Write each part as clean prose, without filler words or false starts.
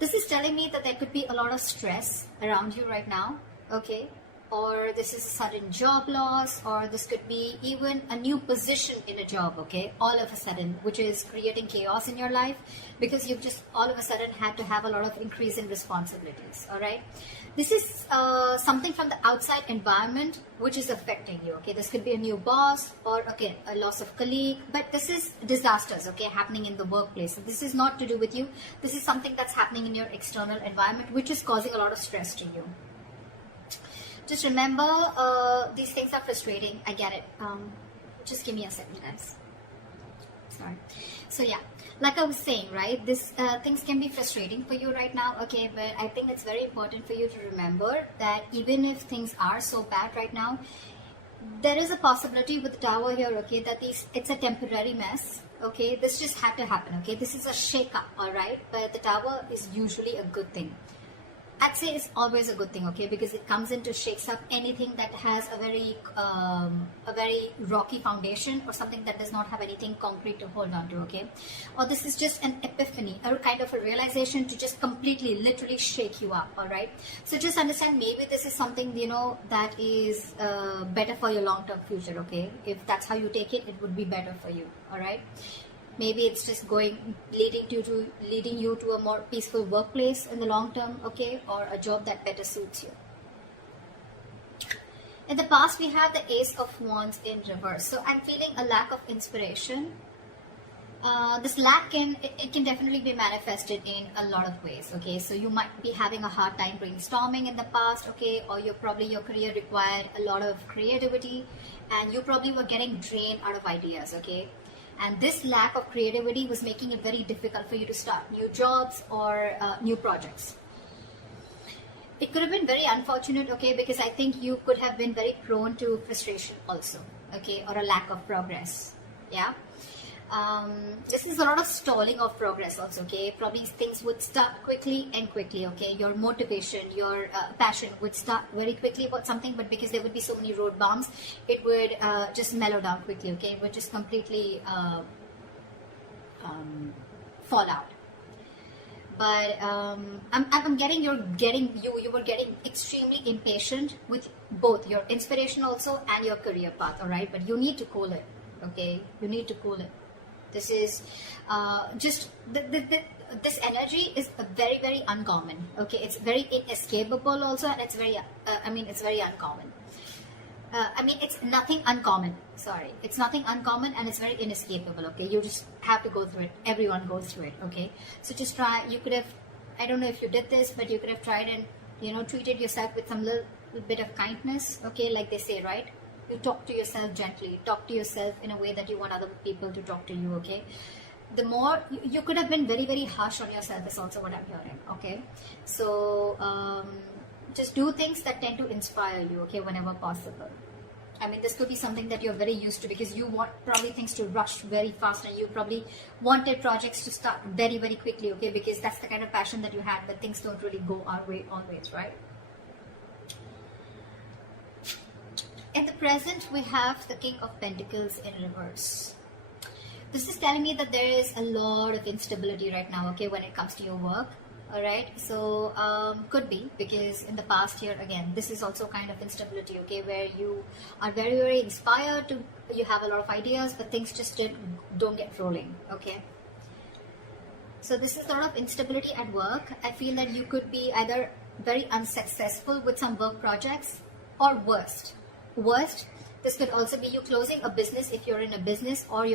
This is telling me that there could be a lot of stress around you right now, okay? Or this is a sudden job loss, or this could be even a new position in a job, okay? All of a sudden, which is creating chaos in your life because you've just all of a sudden had to have a lot of increase in responsibilities, all right? This is something from the outside environment which is affecting you, okay? This could be a new boss or, okay, a loss of colleague, but this is disasters, okay, happening in the workplace. So this is not to do with you. This is something that's happening in your external environment which is causing a lot of stress to you. Just remember, these things are frustrating. I get it. Just give me a second, guys. Sorry. So yeah, like I was saying, right, this things can be frustrating for you right now, okay, but I think it's very important for you to remember that even if things are so bad right now, there is a possibility with the tower here, okay, that it's a temporary mess, okay. This just had to happen, okay. This is a shake-up, all right, but the tower is usually a good thing. I'd say it's always a good thing, okay, because it comes in to shakes up anything that has a very rocky foundation or something that does not have anything concrete to hold on to, okay. Or this is just an epiphany, or kind of a realization to just completely, literally shake you up, all right. So just understand, maybe this is something, you know, that is better for your long-term future, okay. If that's how you take it, it would be better for you, all right. Maybe it's just leading you to a more peaceful workplace in the long term, okay, or a job that better suits you. In the past, we have the Ace of Wands in reverse. So I'm feeling a lack of inspiration. This lack can definitely be manifested in a lot of ways, okay. So you might be having a hard time brainstorming in the past, okay, or your career required a lot of creativity, and you probably were getting drained out of ideas, okay. And this lack of creativity was making it very difficult for you to start new jobs or new projects. It could have been very unfortunate, okay, because I think you could have been very prone to frustration also, okay, or a lack of progress, yeah. This is a lot of stalling of progress also, okay. Probably things would start quickly, okay. Your motivation, your passion would start very quickly about something, but because there would be so many road bumps, it would just mellow down quickly, okay. It would just completely fall out. But I'm getting you were getting extremely impatient with both your inspiration also and your career path, all right. But you need to cool it, okay. You need to cool it. This is just this energy is very, very uncommon, okay. It's very inescapable also, and it's very it's very uncommon. It's nothing uncommon, sorry, it's nothing uncommon, and it's very inescapable, okay. You just have to go through it. Everyone goes through it, okay. So just try. You could have, I don't know if you did this, but you could have tried and, you know, treated yourself with some little bit of kindness, okay, like they say, right. You talk to yourself gently, talk to yourself in a way that you want other people to talk to you, okay. The more you could have been very, very harsh on yourself is also what I'm hearing, okay. So just do things that tend to inspire you, okay, whenever possible. This could be something that you're very used to, because you want probably things to rush very fast, and you probably wanted projects to start very, very quickly, okay, because that's the kind of passion that you had, but things don't really go our way always, right. In the present, we have the King of Pentacles in reverse. This is telling me that there is a lot of instability right now, okay, when it comes to your work, all right. So could be because in the past here, again, this is also kind of instability, okay, where you are very, very inspired to, you have a lot of ideas, but things just don't get rolling, okay. So this is a lot of instability at work. I feel that you could be either very unsuccessful with some work projects, or worst, this could also be you closing a business if you're in a business, or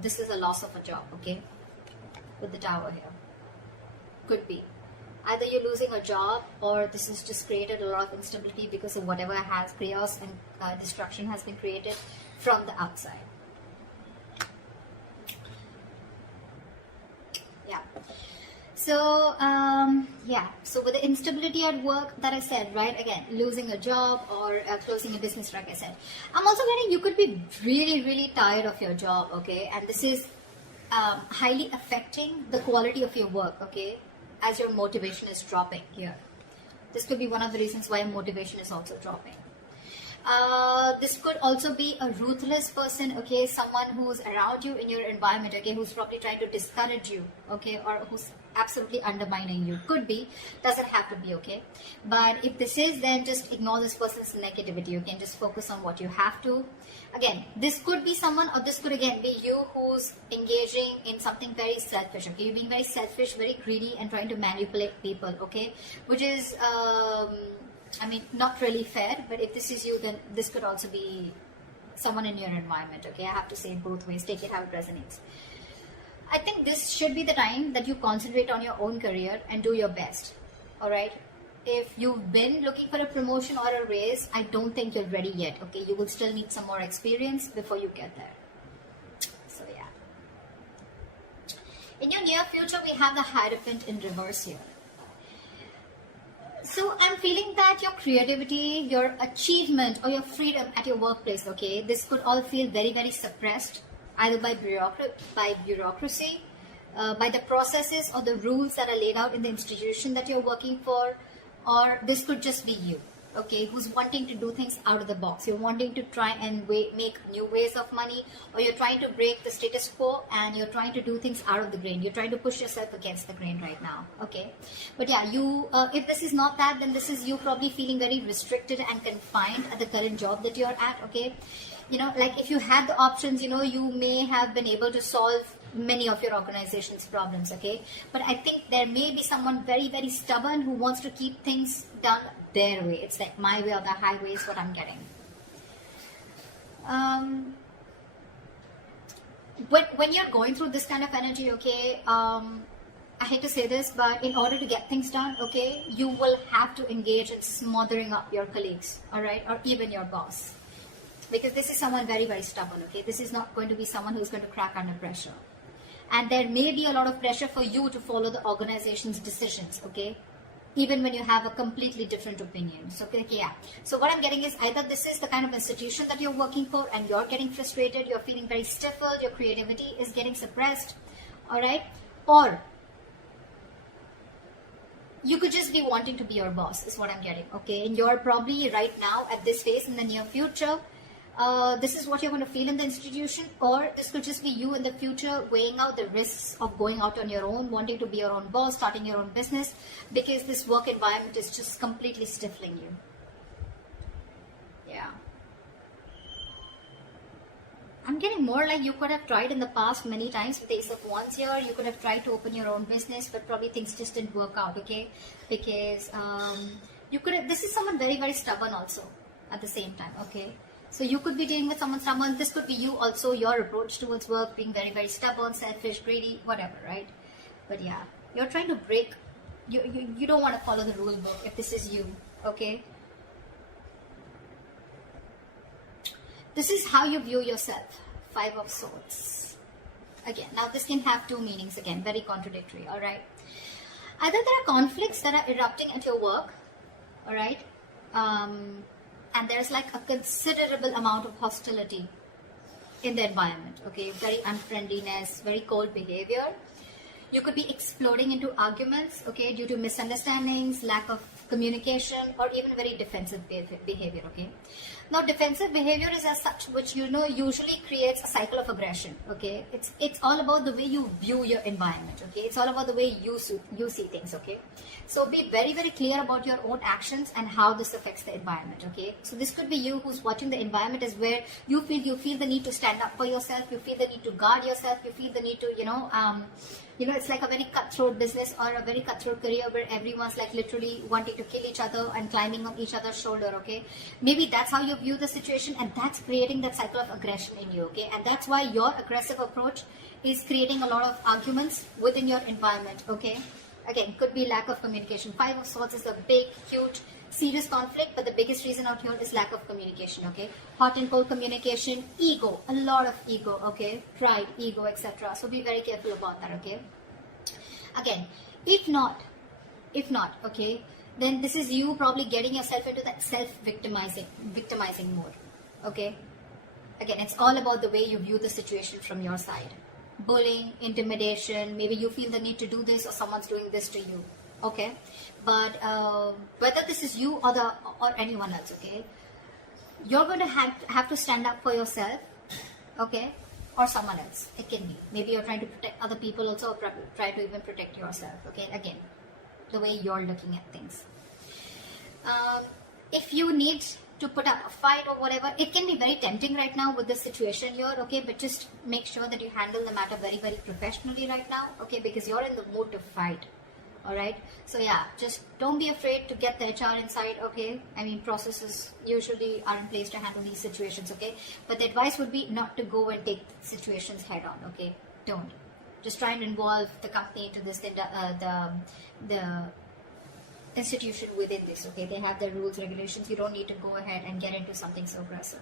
this is a loss of a job, okay, with the tower here. Could be either you're losing a job, or this has just created a lot of instability because of whatever has chaos and destruction has been created from the outside. Yeah. So so with the instability at work that I said, right, again, losing a job or closing a business, like I said, I'm also getting you could be really, really tired of your job, okay, and this is highly affecting the quality of your work, okay, as your motivation is dropping here. This could be one of the reasons why motivation is also dropping. This could also be a ruthless person, okay, someone who's around you in your environment, okay, who's probably trying to discourage you, okay, or who's absolutely undermining you. Could be, doesn't have to be, okay? But if this is, then just ignore this person's negativity. You can just focus on what you have to. Again, this could be someone, or this could again be you who's engaging in something very selfish, okay? You're being very selfish, very greedy, and trying to manipulate people, okay? Which is, I mean, not really fair. But if this is you, then this could also be someone in your environment, okay? I have to say it both ways. Take it how it resonates. I think this should be the time that you concentrate on your own career and do your best. All right. If you've been looking for a promotion or a raise, I don't think you're ready yet. Okay. You will still need some more experience before you get there. So yeah. In your near future, we have the Hierophant in reverse here. So I'm feeling that your creativity, your achievement, or your freedom at your workplace, okay, this could all feel very, very suppressed, either by bureaucracy, by the processes or the rules that are laid out in the institution that you're working for, or this could just be you, okay, who's wanting to do things out of the box. You're wanting to try and make new ways of money, or you're trying to break the status quo and you're trying to do things out of the grain. You're trying to push yourself against the grain right now, okay? But yeah, you, if this is not that, then this is you probably feeling very restricted and confined at the current job that you're at, okay? You know, like if you had the options, you know, you may have been able to solve many of your organization's problems, okay? But I think there may be someone very, very stubborn who wants to keep things done their way. It's like my way or the highway is what I'm getting. When you're going through this kind of energy, okay, I hate to say this, but in order to get things done, okay, you will have to engage in smothering up your colleagues, all right, or even your boss. Because this is someone very, very stubborn, okay? This is not going to be someone who's going to crack under pressure. And there may be a lot of pressure for you to follow the organization's decisions, okay? Even when you have a completely different opinion. So, okay, yeah. So what I'm getting is either this is the kind of institution that you're working for and you're getting frustrated, you're feeling very stifled, your creativity is getting suppressed, all right? Or you could just be wanting to be your boss, is what I'm getting, okay? And you're probably right now at this phase in the near future, this is what you're going to feel in the institution, or this could just be you in the future weighing out the risks of going out on your own, wanting to be your own boss, starting your own business, because this work environment is just completely stifling you. Yeah. I'm getting more like you could have tried in the past many times with the Ace of Wands here. You could have tried to open your own business, but probably things just didn't work out, okay? Because you could have, this is someone very, very stubborn also at the same time, okay? So you could be dealing with someone stubborn. This could be you also, your approach towards work, being very, very stubborn, selfish, greedy, whatever, right? But yeah, you're trying to break, you don't want to follow the rule book if this is you, okay? This is how you view yourself. 5 of Swords. Again, now this can have two meanings again, very contradictory, all right? Either there are conflicts that are erupting at your work, all right? And there's like a considerable amount of hostility in the environment, okay? Very unfriendliness, very cold behavior. You could be exploding into arguments, okay, due to misunderstandings, lack of communication, or even very defensive behavior, okay? Now, defensive behavior is as such, which, you know, usually creates a cycle of aggression, okay? It's all about the way you view your environment, okay? It's all about the way you see things, okay? So be very, very clear about your own actions and how this affects the environment, okay? So this could be you who's watching the environment as where you feel the need to stand up for yourself, you feel the need to guard yourself, you feel the need to, it's like a very cutthroat business or a very cutthroat career where everyone's like literally wanting to kill each other and climbing on each other's shoulder, okay? Maybe that's how you view the situation, and that's creating that cycle of aggression in you, okay? And that's why your aggressive approach is creating a lot of arguments within your environment, okay? Again, could be lack of communication. 5 of Swords is a big, huge, serious conflict, but the biggest reason out here is lack of communication, okay? Hot and cold communication, ego, a lot of ego, okay? Pride, ego, etc. So be very careful about that, okay? Again, if not, okay, then this is you probably getting yourself into that victimizing mode, okay? Again, it's all about the way you view the situation from your side. Bullying, intimidation, maybe you feel the need to do this or someone's doing this to you, okay? But whether this is you or anyone else, okay, you're going to have to stand up for yourself, okay? or someone else. It can be. Maybe you're trying to protect other people also, or try to even protect yourself. Okay, again, the way you're looking at things. If you need to put up a fight or whatever, it can be very tempting right now with the situation here, okay, but just make sure that you handle the matter very, very professionally right now, okay, because you're in the mood to fight. All right, so yeah, just don't be afraid to get the HR inside, okay. I mean, processes usually are in place to handle these situations, okay, but the advice would be not to go and take situations head on, okay. Don't just try and involve the company to this, the institution within this, okay. They have their rules, regulations. You don't need to go ahead and get into something so aggressive.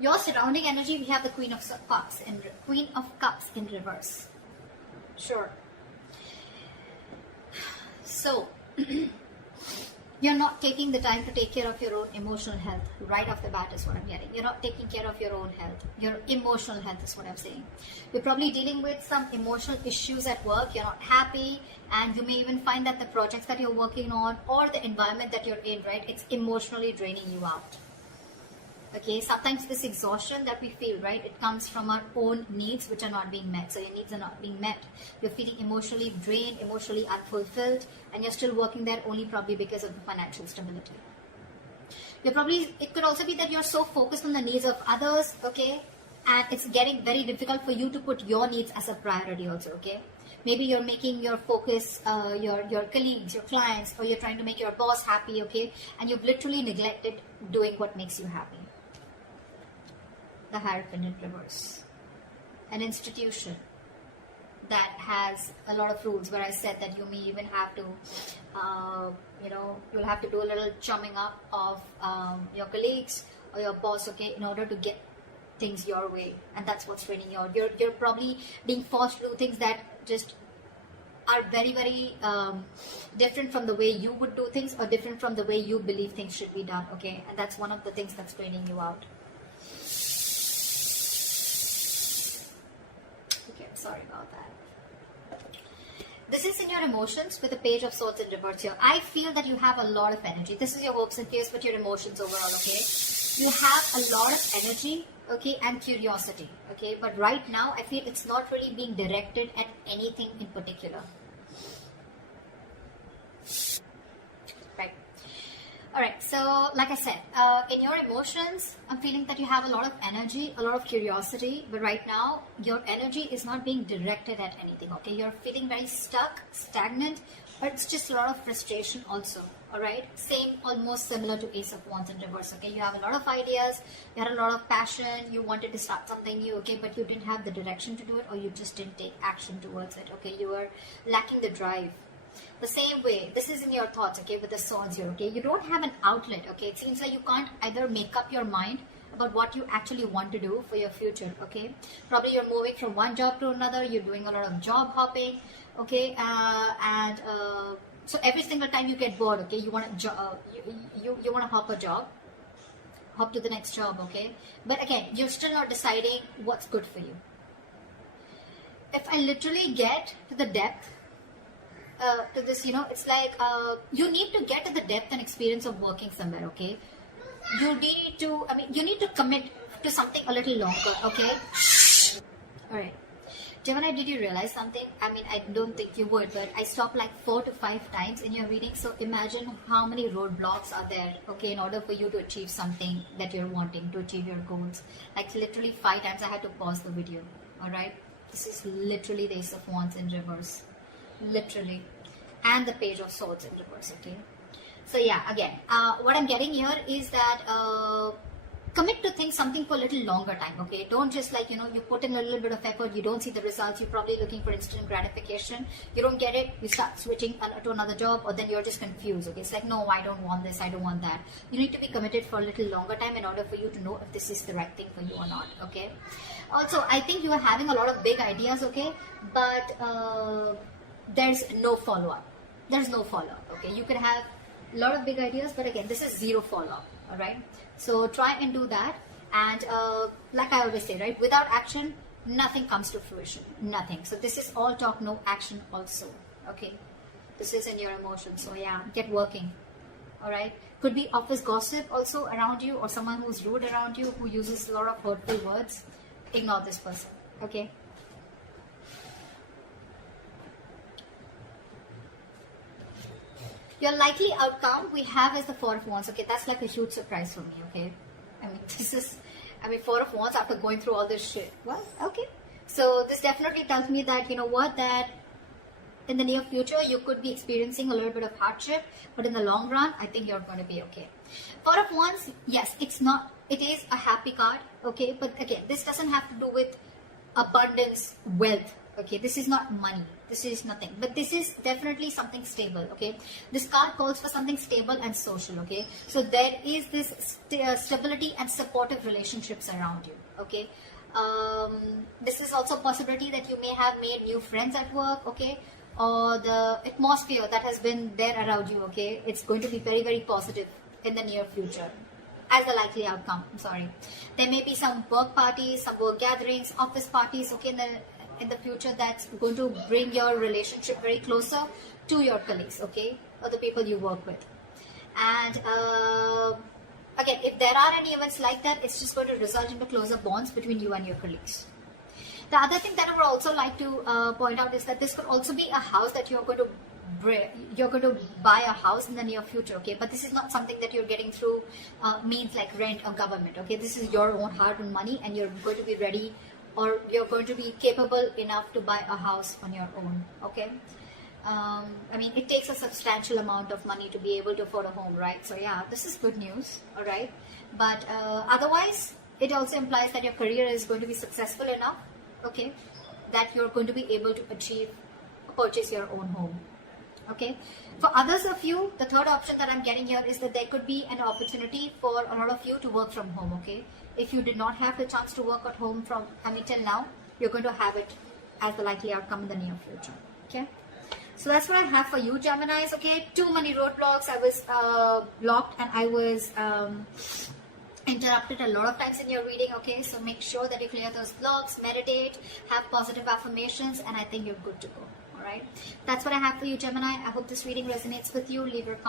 Your surrounding energy, we have the Queen of Cups in reverse. Sure. So you're not taking the time to take care of your own emotional health right off the bat is what I'm getting. You're not taking care of your own health. Your emotional health is what I'm saying. You're probably dealing with some emotional issues at work. You're not happy, and you may even find that the projects that you're working on or the environment that you're in, right, it's emotionally draining you out. Okay, sometimes this exhaustion that we feel, right, it comes from our own needs which are not being met. So your needs are not being met. You're feeling emotionally drained, emotionally unfulfilled, and you're still working there only probably because of the financial stability. It could also be that you're so focused on the needs of others, okay, and it's getting very difficult for you to put your needs as a priority also, okay. Maybe you're making your focus your colleagues, your clients, or you're trying to make your boss happy, okay, and you've literally neglected doing what makes you happy. The Hierophant in reverse. An institution that has a lot of rules, where I said that you may even have to, you'll have to do a little chumming up of your colleagues or your boss, okay, in order to get things your way, and that's what's draining you out. You're probably being forced to do things that just are very, very different from the way you would do things, or different from the way you believe things should be done, okay, and that's one of the things that's draining you out. Okay, sorry about that. This is in your emotions with the Page of Swords in reverse here. I feel that you have a lot of energy. This is your hopes and fears, but your emotions overall, okay? You have a lot of energy, okay, and curiosity, okay? But right now, I feel it's not really being directed at anything in particular. Right. Alright, so like I said, in your emotions, I'm feeling that you have a lot of energy, a lot of curiosity, but right now, your energy is not being directed at anything, okay? You're feeling very stuck, stagnant, or it's just a lot of frustration also, alright? Same, almost similar to Ace of Wands in reverse, okay? You have a lot of ideas, you had a lot of passion, you wanted to start something new, okay? But you didn't have the direction to do it, or you just didn't take action towards it, okay? You were lacking the drive. The same way, this is in your thoughts, okay, with the swords here, okay? You don't have an outlet, okay? It seems like you can't either make up your mind about what you actually want to do for your future, okay? Probably you're moving from one job to another, you're doing a lot of job hopping, okay? So every single time you get bored, okay, you want to you want to hop a job, hop to the next job, okay? But again, you're still not deciding what's good for you. If I literally get to the depth to this, it's like you need to get to the depth and experience of working somewhere, okay? You need to commit to something a little longer, okay? Alright. Gemini, did you realize something? I mean, I don't think you would, but I stopped like 4 to 5 times in your reading. So imagine how many roadblocks are there, okay, in order for you to achieve something that you're wanting, to achieve your goals. Like literally 5 times I had to pause the video, alright? This is literally the Ace of Wands in reverse. Literally. And the Page of Swords in reverse, okay? So yeah, again, what I'm getting here is that commit to things something for a little longer time, okay? Don't just like, you put in a little bit of effort, you don't see the results, you're probably looking for instant gratification, you don't get it, you start switching to another job, or then you're just confused, okay? It's like, no, I don't want this, I don't want that. You need to be committed for a little longer time in order for you to know if this is the right thing for you or not, okay? Also, I think you are having a lot of big ideas, okay? But there's no follow-up. There's no follow-up, okay? You can have a lot of big ideas, but again, this is zero follow-up, all right? So try and do that. And like I always say, right, without action, nothing comes to fruition, nothing. So this is all talk, no action also, okay? This is in your emotions, so yeah, get working, all right? Could be office gossip also around you, or someone who's rude around you, who uses a lot of hurtful words. Ignore this person, okay? Your likely outcome we have is the Four of Wands, okay? That's like a huge surprise for me, okay? I mean, Four of Wands after going through all this shit. Well, okay. So this definitely tells me that, you know what, that in the near future, you could be experiencing a little bit of hardship, but in the long run, I think you're going to be okay. Four of Wands, yes, it is a happy card, okay? But again, this doesn't have to do with abundance, wealth, okay? This is not money. This is nothing. But this is definitely something stable, okay? This card calls for something stable and social, okay? So there is this stability and supportive relationships around you, okay? This is also a possibility that you may have made new friends at work, okay? Or the atmosphere that has been there around you, okay? It's going to be very, very positive in the near future as a likely outcome. I'm sorry. There may be some work parties, some work gatherings, office parties, okay, in the future that's going to bring your relationship very closer to your colleagues, okay? Or the people you work with. And again, if there are any events like that, it's just going to result into closer bonds between you and your colleagues. The other thing that I would also like to point out is that this could also be a house that you're going to buy a house in the near future, okay? But this is not something that you're getting through means like rent or government, okay? This is your own hard-earned money, and you're going to be ready, or you're going to be capable enough to buy a house on your own, okay? I mean, it takes a substantial amount of money to be able to afford a home, right? So yeah, this is good news, all right? But otherwise, it also implies that your career is going to be successful enough, okay, that you're going to be able to purchase your own home, okay? For others of you, the third option that I'm getting here is that there could be an opportunity for a lot of you to work from home, okay? If you did not have the chance to work at home from till now, you're going to have it as the likely outcome in the near future, okay? So that's what I have for you, Geminis, okay? Too many roadblocks. I was blocked, and I was interrupted a lot of times in your reading, okay? So make sure that you clear those blocks, meditate, have positive affirmations, and I think you're good to go, all right? That's what I have for you, Gemini. I hope this reading resonates with you. Leave your comments.